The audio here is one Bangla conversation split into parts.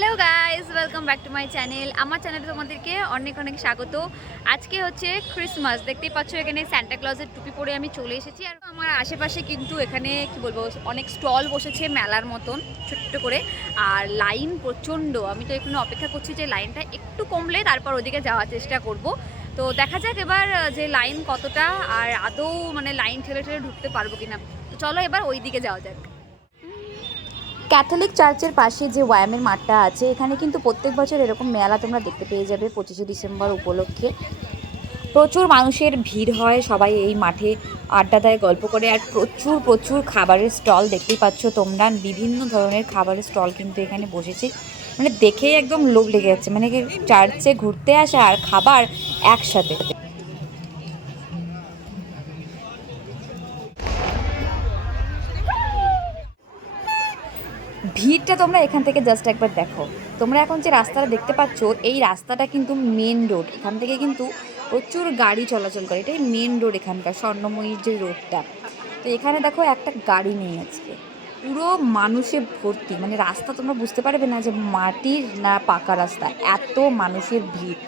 Hello guys, welcome back to my channel. আমার চ্যানেলে তোমাদেরকে অনেক অনেক স্বাগত। আজকে হচ্ছে ক্রিসমাস, দেখতেই পাচ্ছ এখানে সান্টা ক্লজের টুপি পরে আমি চলে এসেছি। আর আমার আশেপাশে কিন্তু এখানে কি বলবো, অনেক স্টল বসেছে মেলার মতন ছোট্ট করে। আর লাইন প্রচণ্ড, আমি তো এখানে অপেক্ষা করছি যে লাইনটা একটু কমলে তারপর ওদিকে যাওয়ার চেষ্টা করব। তো দেখা যাক এবার যে লাইন কতটা, আর আদৌ মানে লাইন ঠেলে ঠেলে ঢুকতে পারবো কিনা। তো চলো এবার ওই দিকে যাওয়া যাক। ক্যাথলিক চার্চের পাশে যে ওয়ায়ামের মাঠটা আছে, এখানে কিন্তু প্রত্যেক বছর এরকম মেলা তোমরা দেখতে পেয়ে যাবে 25শে ডিসেম্বর উপলক্ষে। প্রচুর মানুষের ভিড় হয়, সবাই এই মাঠে আড্ডা দেয়, গল্প করে। আর প্রচুর প্রচুর খাবারের স্টল দেখতেই পাচ্ছ তোমরা, বিভিন্ন ধরনের খাবারের স্টল কিন্তু এখানে বসেছে। মানে দেখেই একদম লোভ লেগে যাচ্ছে, মানে চার্চে ঘুরতে আসা আর খাবার একসাথে। ভিড়টা তোমরা এখান থেকে জাস্ট একবার দেখো। তোমরা এখন যে রাস্তাটা দেখতে পাচ্ছ, এই রাস্তাটা কিন্তু মেন রোড। এখান থেকে কিন্তু প্রচুর গাড়ি চলাচল করে, এটাই মেন রোড এখানকার, স্বর্ণময়ীর যে রোডটা। তো এখানে দেখো একটা গাড়ি নেই আজকে, পুরো মানুষে ভর্তি। মানে রাস্তা তোমরা বুঝতে পারবে না যে মাটির না পাকা রাস্তা, এত মানুষের ভিড়।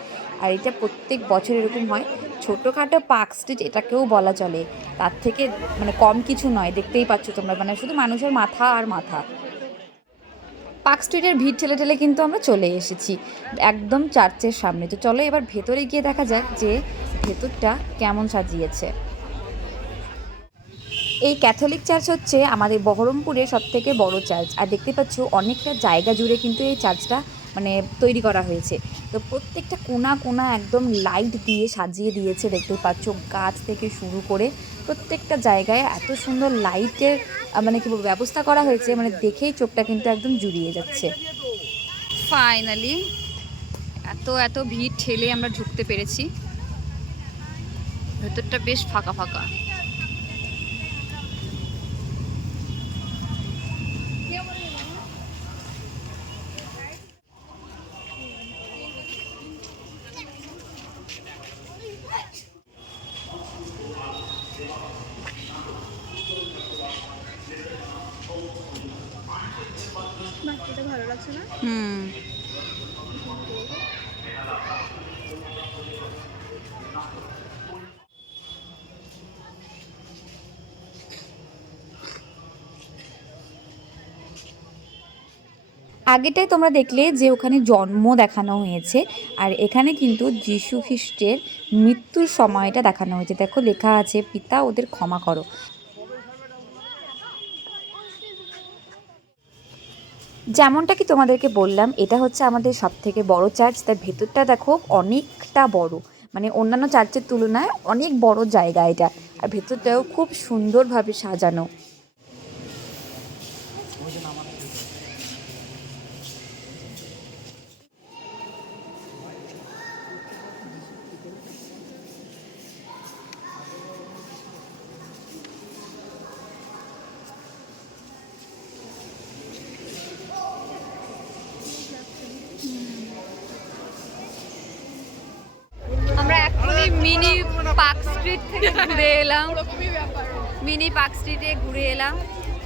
আর এটা প্রত্যেক বছর এরকম হয়। ছোটোখাটো পার্ক স্ট্রিট এটাকেও বলা চলে, তার থেকে মানে কম কিছু নয়। দেখতেই পাচ্ছ তোমরা, মানে শুধু মানুষের মাথা আর মাথা। পার্ক স্ট্রিটের ভিড় ঠেলে ঠেলে কিন্তু আমরা চলে এসেছি একদম চার্চের সামনে। তো চলো এবার ভেতরে গিয়ে দেখা যাক যে ভেতরটা কেমন সাজিয়েছে। এই ক্যাথলিক চার্চ হচ্ছে আমাদের বহরমপুরের সবথেকে বড় চার্চ। আর দেখতে পাচ্ছ অনেকটা জায়গা জুড়ে কিন্তু এই চার্চটা মানে তৈরি করা হয়েছে। তো প্রত্যেকটা কোণা কোণা একদম লাইট দিয়ে সাজিয়ে দিয়েছে, দেখতে পাচ্ছ গাছ থেকে শুরু করে প্রত্যেকটা জায়গায় এত সুন্দর লাইটের মানে কি বলবো ব্যবস্থা করা হয়েছে, মানে দেখেই চোখটা কিন্তু একদম জুড়িয়ে যাচ্ছে। ফাইনালি এত এত ভিড় ঠেলে আমরা ঢুকতে পেরেছি। ভেতরটা বেশ ফাঁকা ফাঁকা। ভালো লাগছে না? আগেটাই তোমরা দেখলে যে ওখানে জন্ম দেখানো হয়েছে, আর এখানে কিন্তু যীশু খ্রিস্টের মৃত্যুর সময়টা দেখানো হয়েছে। দেখো লেখা আছে, পিতা ওদের ক্ষমা করো। যেমনটা কি তোমাদেরকে বললাম, এটা হচ্ছে আমাদের সবথেকে বড় চার্চ। তার ভেতরটা দেখো অনেকটা বড়, মানে অন্যান্য চার্চের তুলনায় অনেক বড় জায়গা এটা। আর ভেতরটাও খুব সুন্দরভাবে সাজানো। আমরা এখনই মিনি পার্ক স্ট্রিট থেকে ঘুরে এলাম, মিনি পার্ক স্ট্রিটে ঘুরে এলাম।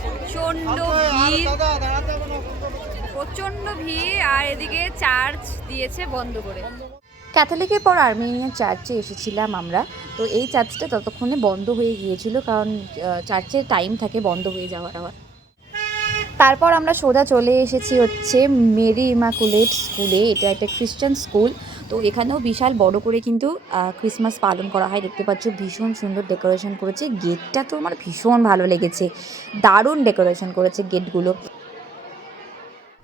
প্রচণ্ড ভিড়, প্রচণ্ড ভিড়। আর এদিকে চার্চ দিয়েছে বন্ধ করে। ক্যাথলিকের পর আর্মেনিয়ান চার্চে এসেছিলাম আমরা। তো এই চার্চটা ততক্ষণে বন্ধ হয়ে গিয়েছিল, কারণ চার্চের টাইম থাকে বন্ধ হয়ে যাওয়ার। তারপর আমরা সোজা চলে এসেছি হচ্ছে মেরি ইমাকুলেট স্কুলে। এটা একটা খ্রিস্টান স্কুল। তো এখানেও বিশাল বড় করে কিন্তু ক্রিসমাস পালন করা হয়। দেখতে পাচ্ছ ভীষণ সুন্দর ডেকোরেশন করেছে। গেটটা তো আমার ভীষণ ভালো লেগেছে, দারুণ ডেকোরেশন করেছে গেটগুলো।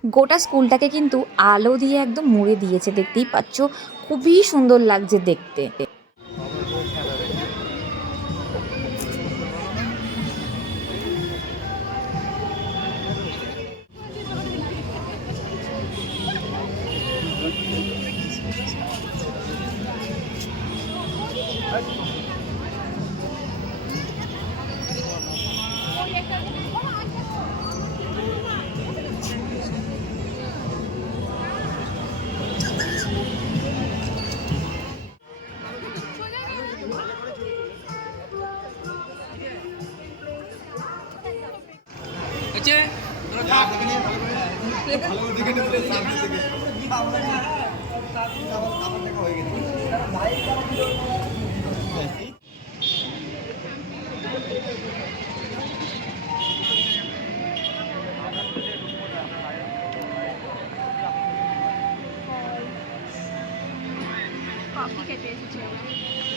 গোটা স্কুলটাকে কিন্তু আলো দিয়ে একদম মুড়ে দিয়েছে, দেখতেই পাচ্ছ খুবই সুন্দর লাগছে দেখতে।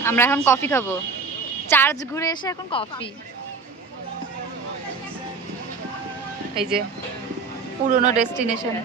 আমরা এখন কফি খাবো, চার্জ ঘুরে এসে এখন কফি। এই যে পুরনো ডেস্টিনেশন।